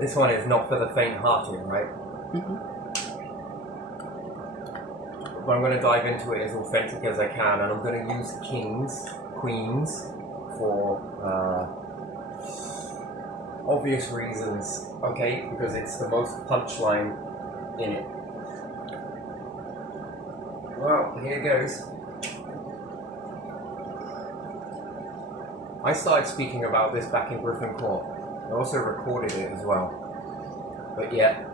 This one is not for the faint-hearted, right? But I'm going to dive into it as authentic as I can, and I'm going to use kings, queens, for obvious reasons, okay? Because it's the most punchline in it. Well, here goes. I started speaking about this back in Griffin Court. I also recorded it as well. But yet,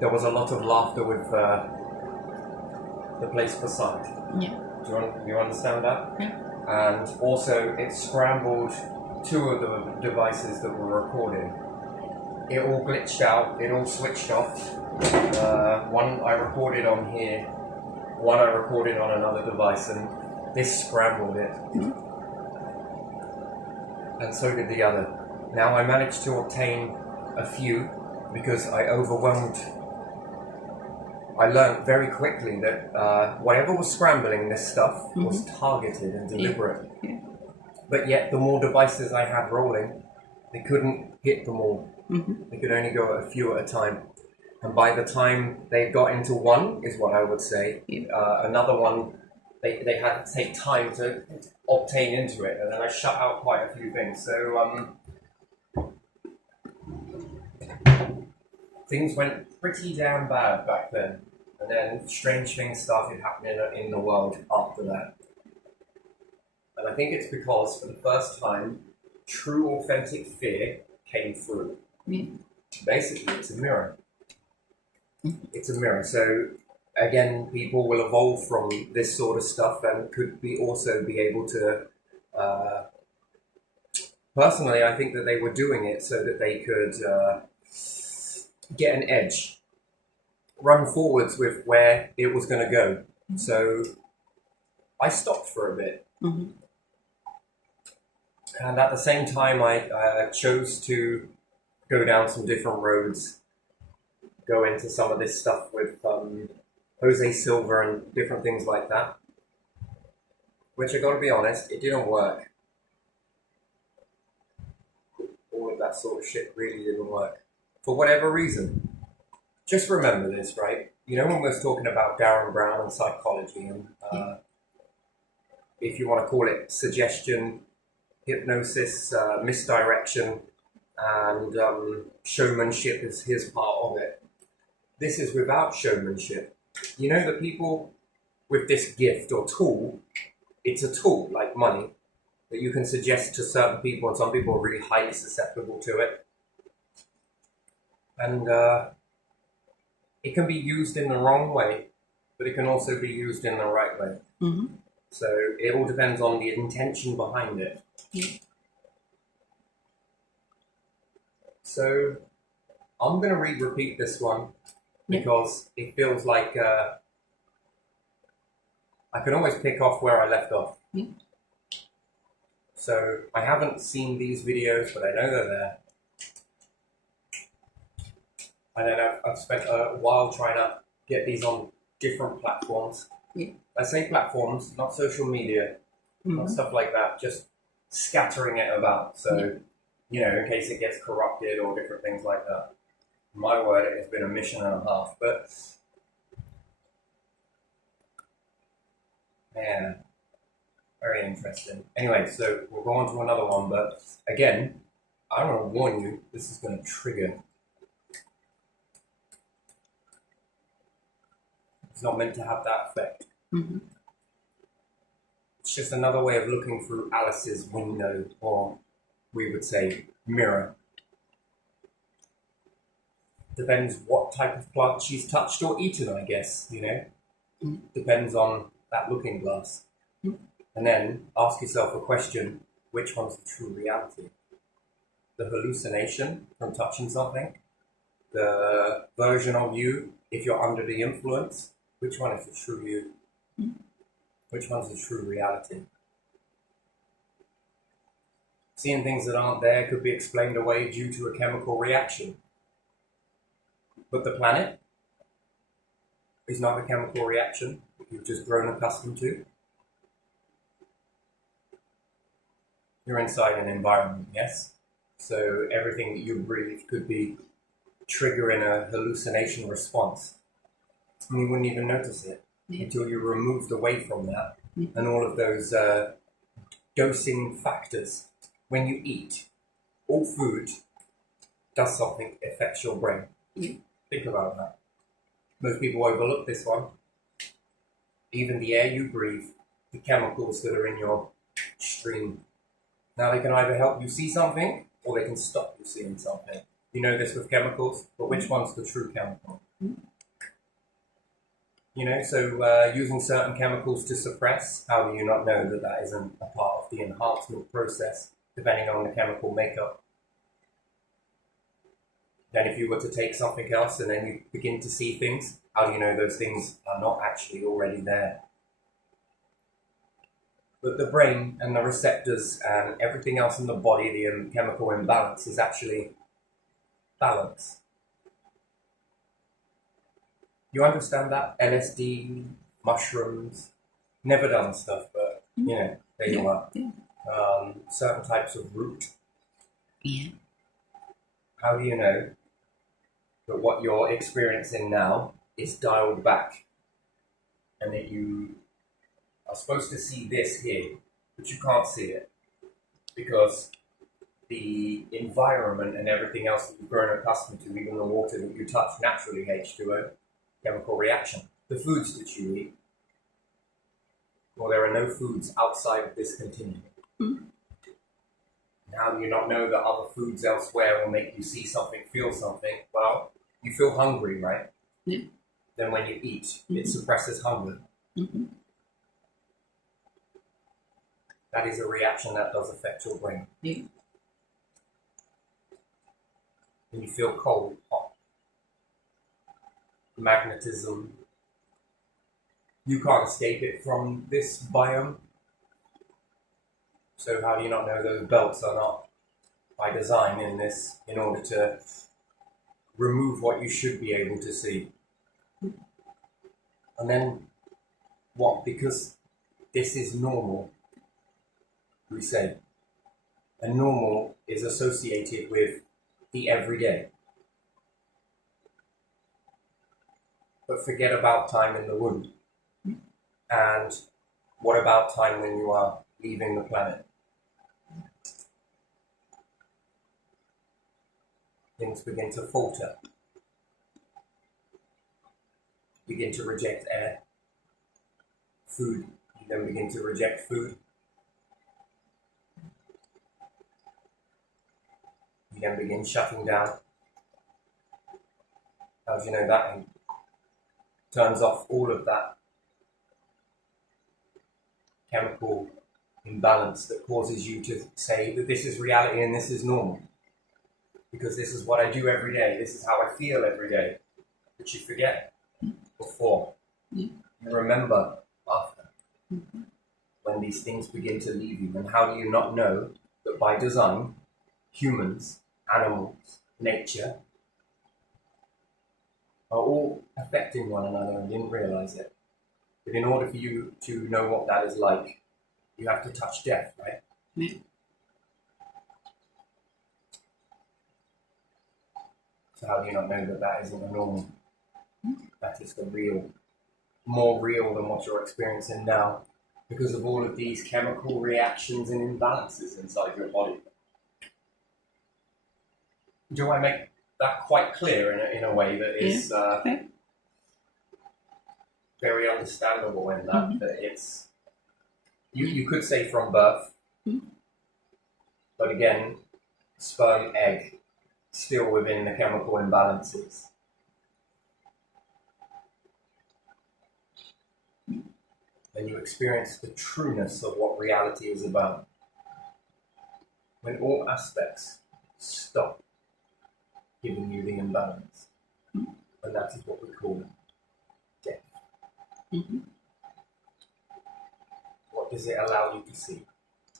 there was a lot of laughter with the place beside. Yeah. Do you understand that? Yeah. And also, it scrambled two of the devices that were recording. It all glitched out, it all switched off. One I recorded on here, one I recorded on another device, and this scrambled it. And so did the other. Now I managed to obtain a few because I learned very quickly that whatever was scrambling this stuff was targeted and deliberate. Yeah. But yet the more devices I had rolling, they couldn't hit them all. They could only go a few at a time. And by the time they got into one, is what I would say, another one, they had to take time to obtain into it, and then I shut out quite a few things. So things went pretty damn bad back then, and then strange things started happening in the world after that. And I think it's because for the first time, true authentic fear came through. Basically, it's a mirror. It's a mirror. So again, people will evolve from this sort of stuff and could also be able to. Personally, I think that they were doing it so that they could get an edge, run forwards with where it was going to go. So I stopped for a bit. And at the same time, I chose to go down some different roads, go into some of this stuff with Jose Silva and different things like that, which I got to be honest, it didn't work. All of that sort of shit really didn't work. For whatever reason. Just remember this, right? You know when we were talking about Darren Brown and psychology and if you want to call it suggestion, hypnosis, misdirection, and showmanship is his part of it. This is without showmanship. You know, the people with this gift or tool, it's a tool like money that you can suggest to certain people, and some people are really highly susceptible to it. And it can be used in the wrong way, but it can also be used in the right way. So it all depends on the intention behind it. So I'm going to repeat this one because it feels like I can almost pick off where I left off. So I haven't seen these videos, but I know they're there. And then I've spent a while trying to get these on different platforms. I say platforms, not social media, not stuff like that, just scattering it about. So, you know, in case it gets corrupted or different things like that. My word, it has been a mission and a half, but man, very interesting. Anyway, so we'll go on to another one, but again, I want to warn you, this is going to trigger. It's not meant to have that effect. It's just another way of looking through Alice's window, or we would say mirror. Depends what type of plant she's touched or eaten, I guess, you know. Depends on that looking glass. And then ask yourself a question, which one's the true reality? The hallucination from touching something? The version of you, if you're under the influence? Which one is the true you? Which one's the true reality? Seeing things that aren't there could be explained away due to a chemical reaction. But the planet is not a chemical reaction that you've just grown accustomed to. You're inside an environment, yes? So everything that you breathe could be triggering a hallucination response. And you wouldn't even notice it until you're removed away from that. And all of those dosing factors. When you eat, all food does something, affects your brain. Think about that. Most people overlook this one. Even the air you breathe, the chemicals that are in your stream. Now they can either help you see something or they can stop you seeing something. You know this with chemicals, but which one's the true chemical? You know, so using certain chemicals to suppress, how do you not know that that isn't a part of the enhancement process, depending on the chemical makeup? Then if you were to take something else and then you begin to see things, how do you know those things are not actually already there? But the brain and the receptors and everything else in the body, the chemical imbalance, is actually balance. You understand that? LSD, mushrooms, never done stuff, but you know, there you are. Certain types of root. How do you know that what you're experiencing now is dialed back and that you are supposed to see this here, but you can't see it because the environment and everything else that you've grown accustomed to, even the water that you touch naturally, H2O, chemical reaction, the foods that you eat, well, there are no foods outside of this continuum. How do you not know that other foods elsewhere will make you see something, feel something? Well, you feel hungry, right? Then when you eat, it suppresses hunger. That is a reaction that does affect your brain. When you feel cold, hot, magnetism, you can't escape it from this biome. So how do you not know those belts are not by design in this in order to remove what you should be able to see? And then what? Because this is normal, we say. And normal is associated with the everyday. But forget about time in the womb. And what about time when you are leaving the planet? Things begin to falter. Begin to reject air. Food. You then begin to reject food. You then begin shutting down. How do you know that? It turns off all of that chemical imbalance that causes you to say that this is reality and this is normal. Because this is what I do every day. This is how I feel every day. But you forget before. You remember after. When these things begin to leave you. And how do you not know that by design, humans, animals, nature, are all affecting one another and didn't realize it? But in order for you to know what that is like, you have to touch death, right? So how do you not know that that isn't a normal? That is the real, more real than what you're experiencing now, because of all of these chemical reactions and imbalances inside your body. Do I make that quite clear in a way that is very understandable in that, that it's, you could say from birth, but again, sperm, egg, still within the chemical imbalances. Then you experience the trueness of what reality is about. When all aspects stop giving you the imbalance. And that is what we call death. What does it allow you to see?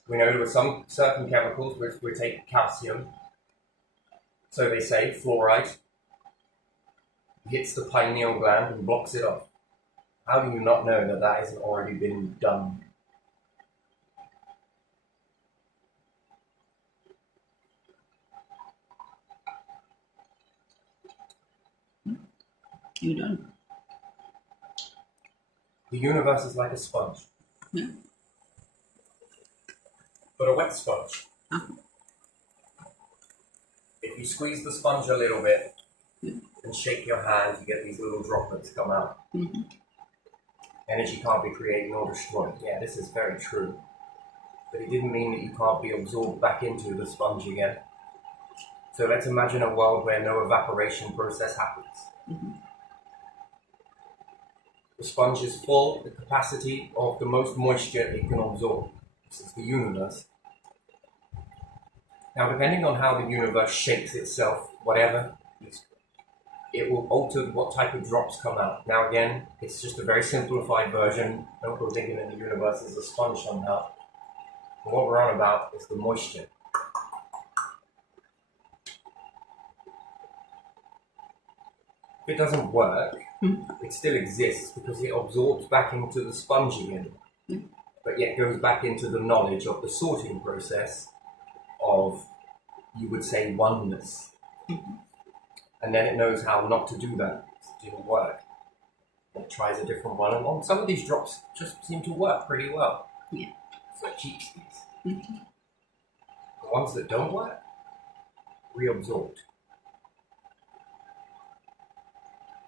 We know with some certain chemicals, we take calcium. So they say fluoride hits the pineal gland and blocks it off. How do you not know that that hasn't already been done? You don't. The universe is like a sponge, Yeah. but a wet sponge. Uh-huh. If you squeeze the sponge a little bit Yeah. and shake your hand, you get these little droplets come out. Mm-hmm. Energy can't be created nor destroyed. Yeah, this is very true. But it didn't mean that you can't be absorbed back into the sponge again. So let's imagine a world where no evaporation process happens. Mm-hmm. The sponge is full, the capacity of the most moisture it can absorb. This is the universe. Now, depending on how the universe shapes itself, whatever, it will alter what type of drops come out. Now, again, it's just a very simplified version. Don't go thinking that the universe is a sponge somehow. And what we're on about is the moisture. If it doesn't work, it still exists because it absorbs back into the sponge again, but yet goes back into the knowledge of the sorting process of, you would say, oneness. And then it knows how not to do that. It didn't work. It tries a different one, and some of these drops just seem to work pretty well. Yeah. It's like cheap these. The ones that don't work, reabsorbed.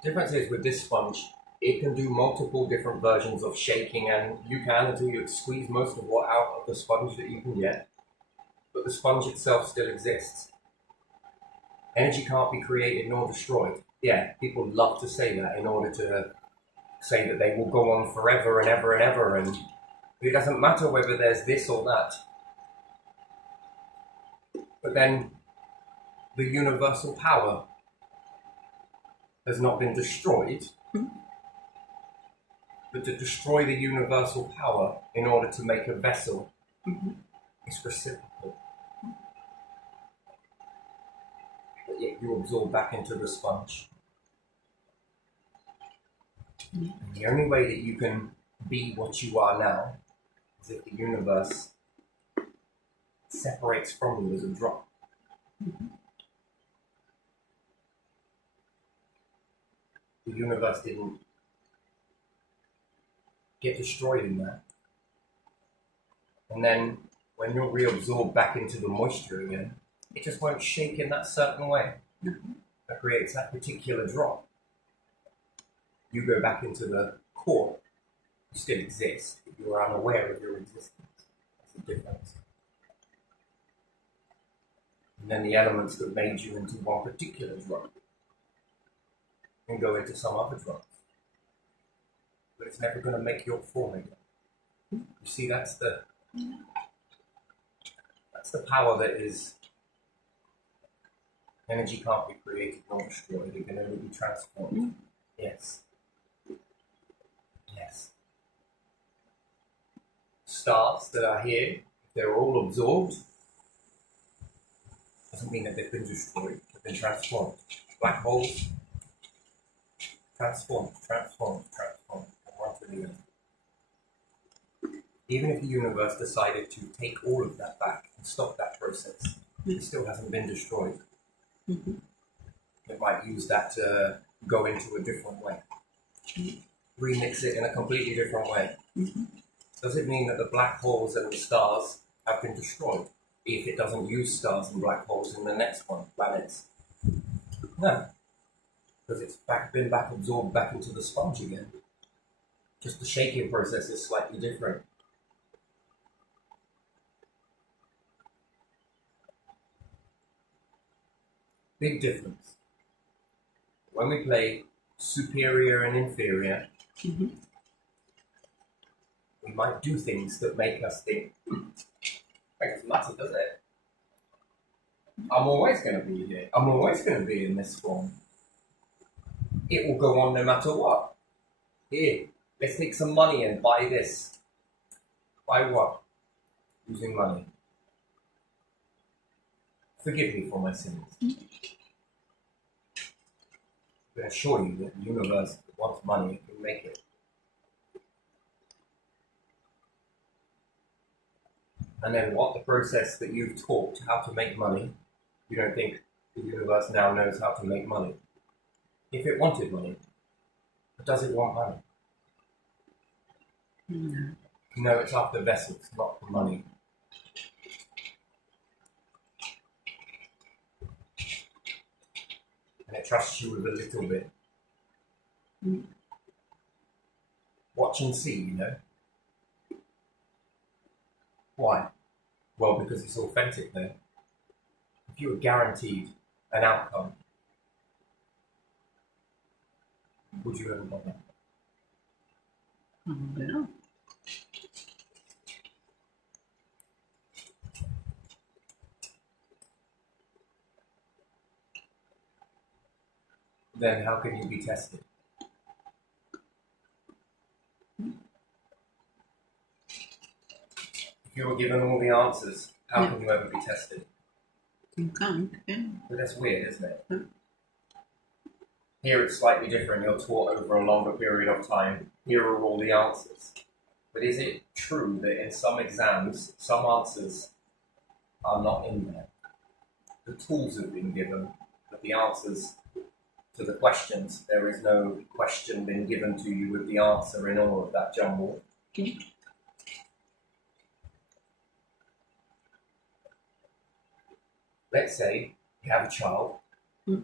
Difference is with this sponge, it can do multiple different versions of shaking, and you can until you squeeze most of what out of the sponge that you can get. But the sponge itself still exists. Energy can't be created nor destroyed. Yeah, people love to say that in order to say that they will go on forever and ever and ever, and it doesn't matter whether there's this or that. But then the universal power has not been destroyed, but to destroy the universal power in order to make a vessel is reciprocal. But yet you absorb back into the sponge. And the only way that you can be what you are now is if the universe separates from you as a drop. The universe didn't get destroyed in that. And then when you're reabsorbed back into the moisture again, it just won't shake in that certain way that creates that particular drop. You go back into the core, you still exist, but you are unaware of your existence. That's the difference. And then the elements that made you into one particular drop can go into some other drops. But it's never going to make your form again. You see, that's the power that is. Energy can't be created nor destroyed, it can only be transformed. Yes. Yes. Stars that are here, if they're all absorbed, doesn't mean that they've been destroyed, they've been transformed. Black holes, transformed, from one to the other. Even if the universe decided to take all of that back and stop that process, it still hasn't been destroyed. It might use that to go into a different way. Remix it in a completely different way. Does it mean that the black holes and the stars have been destroyed if it doesn't use stars and black holes in the next one, planets? No. Because it's been absorbed back into the sponge again. Just the shaking process is slightly different. Big difference. When we play superior and inferior, we might do things that make us think, make us matter, does it? I'm always going to be here. I'm always going to be in this form. It will go on no matter what. Here, let's take some money and buy this. Buy what? Using money. Forgive me for my sins. I can assure you that the universe wants money, it can make it. And then what? The process that you've taught how to make money, you don't think the universe now knows how to make money. If it wanted money, But does it want money? No. No, it's after vessels, not the money. And it trusts you with a little bit. Mm. Watch and see, you know. Why? Well, because it's authentic then. If you were guaranteed an outcome, would you ever bother? I don't know. Then how can you be tested? If you were given all the answers, how Yeah. can you ever be tested? You can't. Yeah. But that's weird, isn't it? Mm. Here it's slightly different. You're taught over a longer period of time. Here are all the answers. But is it true that in some exams, some answers are not in there? The tools have been given, but the answers to the questions, there is no question been given to you with the answer in all of that jumble. Mm. Let's say you have a child. Mm.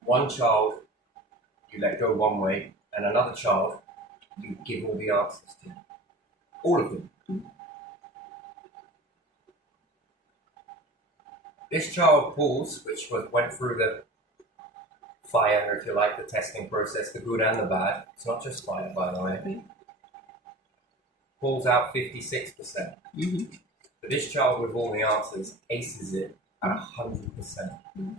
One child you let go one way, and another child you give all the answers to. All of them. Mm. This child pulls, which went through the fire, if you like, the testing process, the good and the bad. It's not just fire, by the way. Mm. Pulls out 56%. Mm-hmm. But this child with all the answers aces it at 100%. Mm.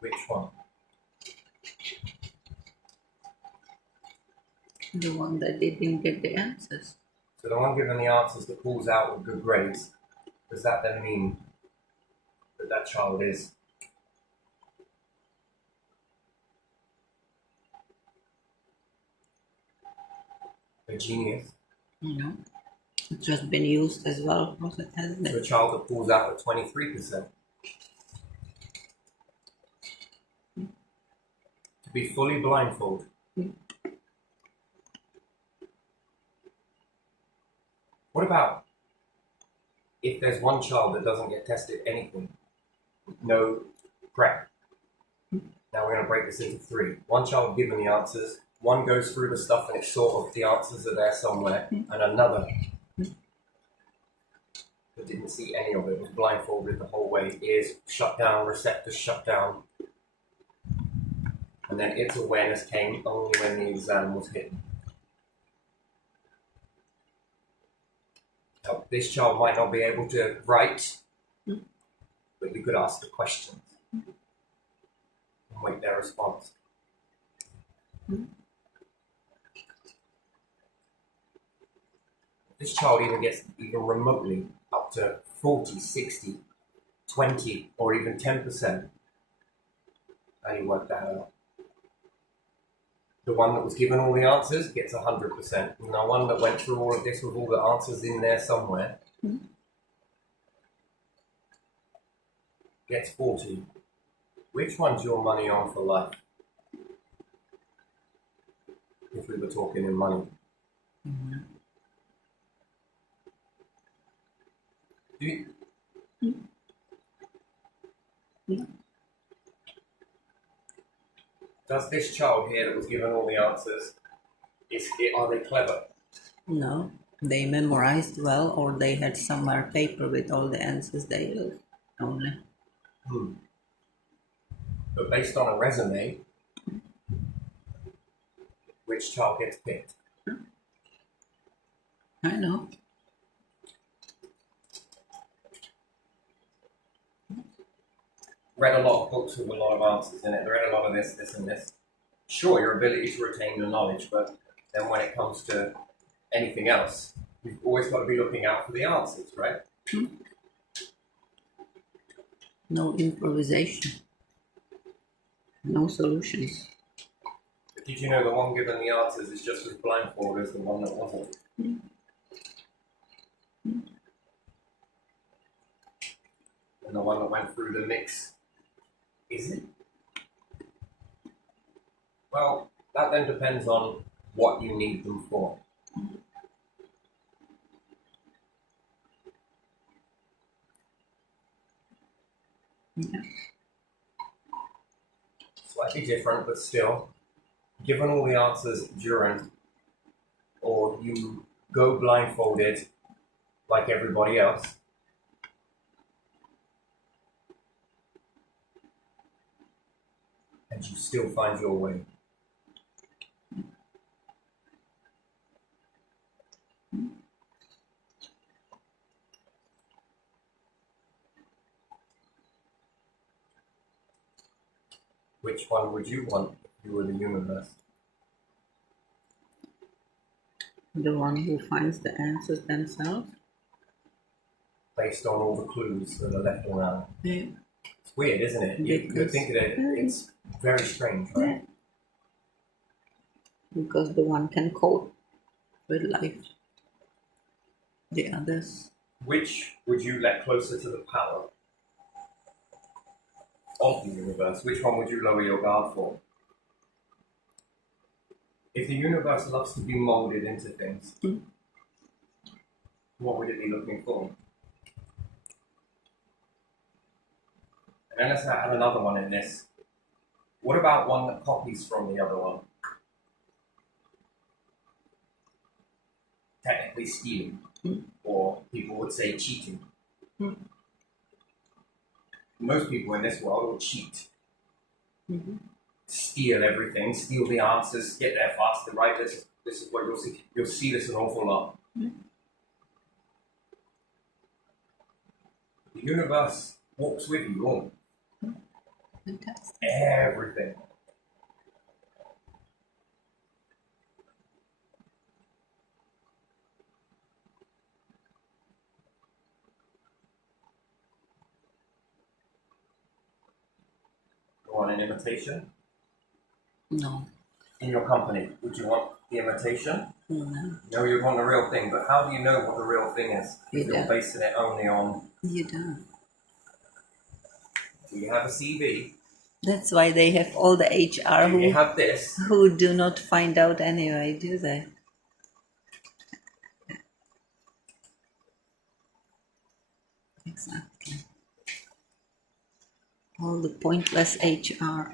Which one? The one that didn't get the answers. So the one given the answers that pulls out with good grades, does that then mean that that child is a genius? You know, it's just been used as well, hasn't So a it? child that pulls out with 23%. To be fully blindfolded. Mm. What about if there's one child that doesn't get tested anything? No prep. Now we're going to break this into three. One child given the answers, one goes through the stuff and it's sort of the answers are there somewhere, and another that didn't see any of it, was blindfolded the whole way, ears shut down, receptors shut down, and then its awareness came only when the exam was hidden. Now, this child might not be able to write, but we could ask the questions and wait their response. This child even gets even remotely up to 40, 60, 20, or even 10%. How do you work that out? The one that was given all the answers gets 100%. And the one that went through all of this with all the answers in there somewhere gets 40. Which one's your money on for life? If we were talking in money. Mm-hmm. Do you, does this child here that was given all the answers, are they clever? No, they memorized well, or they had somewhere paper with all the answers they knew only. But based on a resume, which child gets picked? I know. Read a lot of books with a lot of answers in it. Read a lot of this, this, and this. Sure, your ability to retain the knowledge, but then when it comes to anything else, you've always got to be looking out for the answers, right? No improvisation. No solutions. But did you know the one given the answers is just as blindfolded as the one that wasn't? And and the one that went through the mix isn't? Well, that then depends on what you need them for. Yeah. Slightly different, but still, given all the answers during, or you go blindfolded like everybody else, and you still find your way. Which one would you want if you were the universe? The one who finds the answers themselves. Based on all the clues that are left around. Yeah. It's weird, isn't it? You think that it's very strange, right? Yeah. Because the one can cope with life. The others. Which would you let closer to the power of the universe? Which one would you lower your guard for? If the universe loves to be molded into things, what would it be looking for? And then let's add another one in this. What about one that copies from the other one? Technically stealing, or people would say cheating. Most people in this world will cheat. Steal everything, steal the answers, get there faster, right? This is what you'll see. You'll see this an awful lot. The universe walks with you all. Fantastic. Everything. You want an imitation? No. In your company, would you want the imitation? No. No, you'd want the real thing, but how do you know what the real thing is? If you're basing it only on... You don't. Do you have a CV? That's why they have all the HR Do you have this? who do not find out anyway, do they? Exactly. All the pointless HR.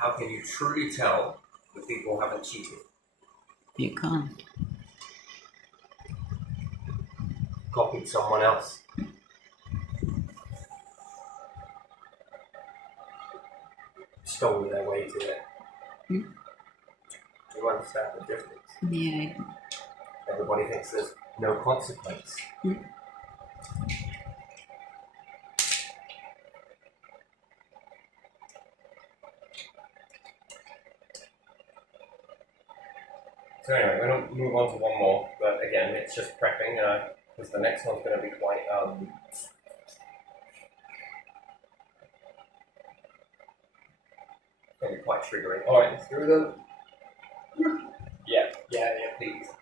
How can you truly tell that people haven't cheated? You can't. Copied someone else. Stole their way to it. Do you understand the difference? Yeah. Everybody thinks there's no consequence. So anyway, we're going to move on to one more, but again, it's just prepping, because the next one's going to be quite, triggering. Alright, let's do them. Yeah, please.